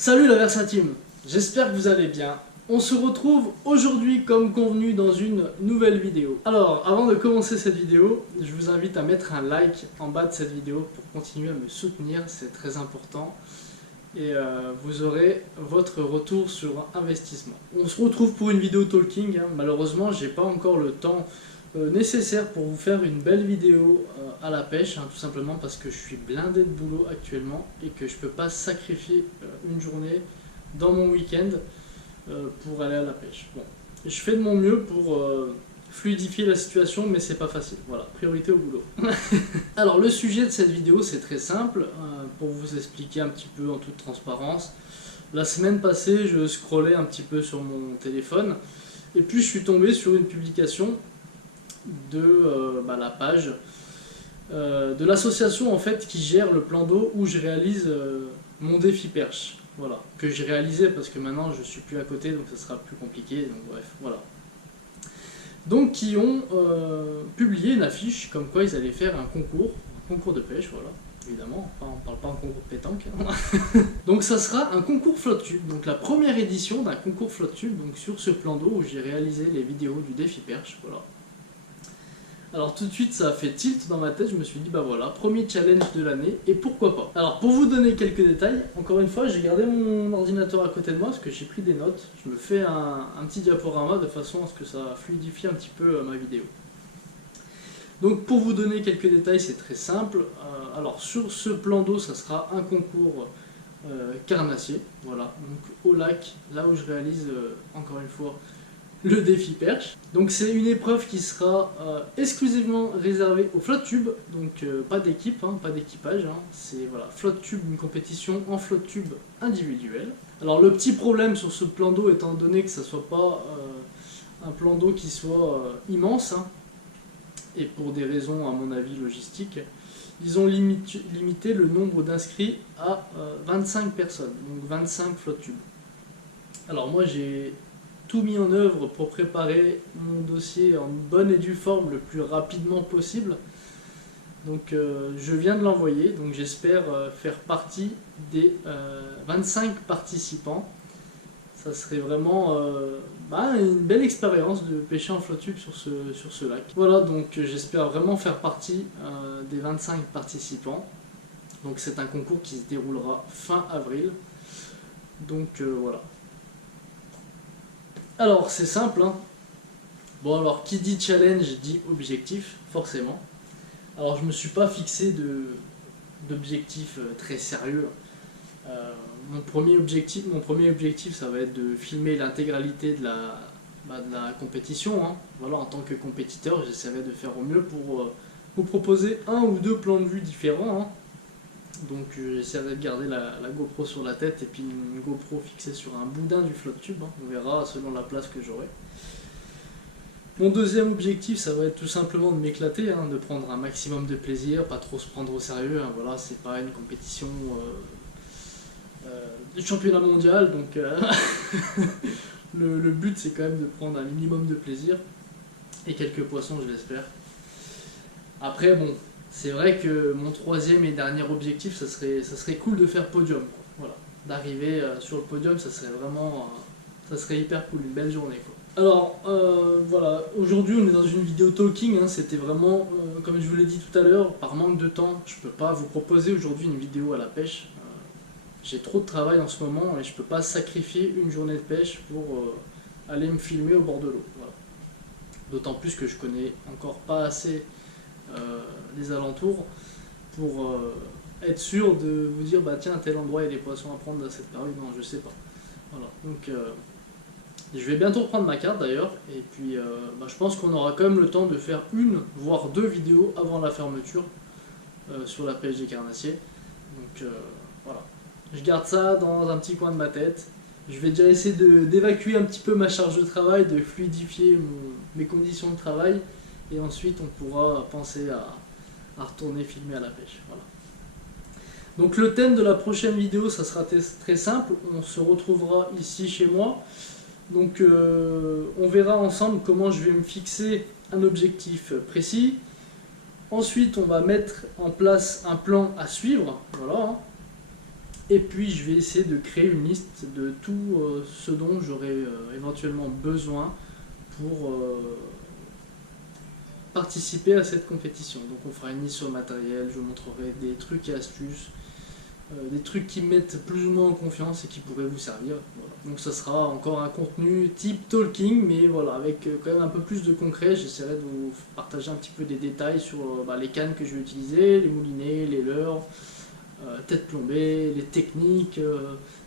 Salut la Versa Team, j'espère que vous allez bien. On se retrouve aujourd'hui comme convenu dans une nouvelle vidéo. Alors avant de commencer cette vidéo, je vous invite à mettre un like en bas de cette vidéo pour continuer à me soutenir, c'est très important. Et vous aurez votre retour sur investissement. On se retrouve pour une vidéo talking, malheureusement j'ai pas encore le temps nécessaire pour vous faire une belle vidéo à la pêche, tout simplement parce que je suis blindé de boulot actuellement et que je peux pas sacrifier une journée dans mon week-end pour aller à la pêche. Bon, je fais de mon mieux pour fluidifier la situation, mais c'est pas facile. Voilà, priorité au boulot. Alors le sujet de cette vidéo c'est très simple, pour vous expliquer un petit peu en toute transparence. La semaine passée je scrollais un petit peu sur mon téléphone et puis je suis tombé sur une publication de la page de l'association en fait qui gère le plan d'eau où je réalise mon défi perche. Voilà, que j'ai réalisé parce que maintenant je suis plus à côté donc ça sera plus compliqué, donc bref, voilà. Donc qui ont publié une affiche comme quoi ils allaient faire un concours de pêche, voilà, évidemment, enfin, on parle pas en concours de pétanque. Donc ça sera un concours flotte-tube, donc la première édition d'un concours flotte-tube, donc sur ce plan d'eau où j'ai réalisé les vidéos du défi perche, voilà. Alors tout de suite ça a fait tilt dans ma tête, je me suis dit bah voilà, premier challenge de l'année et pourquoi pas. Alors pour vous donner quelques détails, encore une fois j'ai gardé mon ordinateur à côté de moi parce que j'ai pris des notes, je me fais un petit diaporama de façon à ce que ça fluidifie un petit peu ma vidéo. Donc pour vous donner quelques détails c'est très simple, alors sur ce plan d'eau ça sera un concours carnassier, voilà, donc au lac, là où je réalise encore une fois le défi perche. Donc c'est une épreuve qui sera exclusivement réservée au flotte tube, donc pas d'équipe, pas d'équipage, c'est voilà, flotte tube, une compétition en flotte tube individuelle. Alors le petit problème sur ce plan d'eau étant donné que ça soit pas un plan d'eau qui soit immense, et pour des raisons à mon avis logistiques, ils ont limité le nombre d'inscrits à 25 personnes, donc 25 flotte tubes. Alors moi j'ai tout mis en œuvre pour préparer mon dossier en bonne et due forme le plus rapidement possible. Donc je viens de l'envoyer, donc j'espère faire partie des 25 participants. Ça serait vraiment une belle expérience de pêcher en flotte tube sur ce lac. Voilà, donc j'espère vraiment faire partie des 25 participants. Donc c'est un concours qui se déroulera fin avril. Donc voilà. Alors c'est simple, Bon alors qui dit challenge dit objectif, forcément. Alors je me suis pas fixé d'objectif très sérieux. Mon premier objectif ça va être de filmer l'intégralité de la compétition. Voilà, en tant que compétiteur j'essaierai de faire au mieux pour vous proposer un ou deux plans de vue différents. Donc j'essaierai de garder la GoPro sur la tête et puis une GoPro fixée sur un boudin du flotte tube, on verra selon la place que j'aurai. Mon deuxième objectif ça va être tout simplement de m'éclater, de prendre un maximum de plaisir, pas trop se prendre au sérieux, voilà, c'est pas une compétition du championnat mondial, donc le but c'est quand même de prendre un minimum de plaisir et quelques poissons je l'espère. Après bon, c'est vrai que mon troisième et dernier objectif, ça serait cool de faire podium, quoi. Voilà, d'arriver sur le podium, ça serait vraiment, ça serait hyper cool, une belle journée, quoi. Alors voilà, aujourd'hui on est dans une vidéo talking, c'était vraiment, comme je vous l'ai dit tout à l'heure, par manque de temps, je peux pas vous proposer aujourd'hui une vidéo à la pêche. J'ai trop de travail en ce moment et je peux pas sacrifier une journée de pêche pour aller me filmer au bord de l'eau. Voilà. D'autant plus que je connais encore pas assez les alentours pour être sûr de vous dire bah tiens à tel endroit il y a des poissons à prendre à cette période, non je sais pas. Voilà, donc je vais bientôt reprendre ma carte d'ailleurs et puis je pense qu'on aura quand même le temps de faire une voire deux vidéos avant la fermeture sur la pêche des carnassiers. Donc voilà, je garde ça dans un petit coin de ma tête. Je vais déjà essayer d'évacuer un petit peu ma charge de travail, de fluidifier mes conditions de travail. Et ensuite on pourra penser à retourner filmer à la pêche. Voilà. Donc le thème de la prochaine vidéo, ça sera très simple. On se retrouvera ici chez moi. Donc on verra ensemble comment je vais me fixer un objectif précis. Ensuite on va mettre en place un plan à suivre. Voilà. Et puis je vais essayer de créer une liste de tout ce dont j'aurai éventuellement besoin pour participer à cette compétition. Donc on fera une liste sur le matériel, je vous montrerai des trucs et astuces, des trucs qui me mettent plus ou moins en confiance et qui pourraient vous servir. Voilà. Donc ça sera encore un contenu type talking, mais voilà, avec quand même un peu plus de concret. J'essaierai de vous partager un petit peu des détails sur les cannes que je vais utiliser, les moulinets, les leurres, tête plombée, les techniques,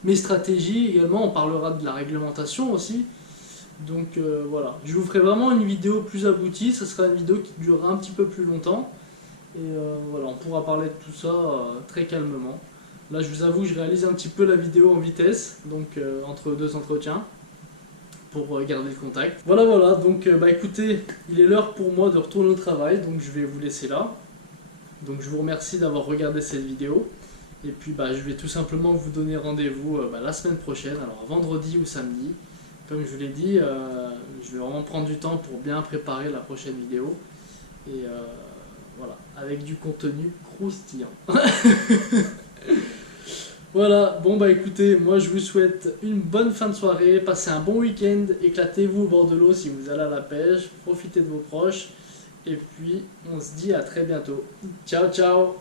mes stratégies. Également on parlera de la réglementation aussi. Donc voilà, je vous ferai vraiment une vidéo plus aboutie, ce sera une vidéo qui durera un petit peu plus longtemps. Et voilà, on pourra parler de tout ça très calmement. Là je vous avoue, je réalise un petit peu la vidéo en vitesse, donc entre deux entretiens, pour garder le contact. Voilà, donc écoutez, il est l'heure pour moi de retourner au travail, donc je vais vous laisser là. Donc je vous remercie d'avoir regardé cette vidéo. Et puis je vais tout simplement vous donner rendez-vous la semaine prochaine, alors vendredi ou samedi. Comme je vous l'ai dit, je vais vraiment prendre du temps pour bien préparer la prochaine vidéo. Et voilà, avec du contenu croustillant. Voilà, bon écoutez, moi je vous souhaite une bonne fin de soirée, passez un bon week-end, éclatez-vous au bord de l'eau si vous allez à la pêche, profitez de vos proches. Et puis on se dit à très bientôt. Ciao ciao.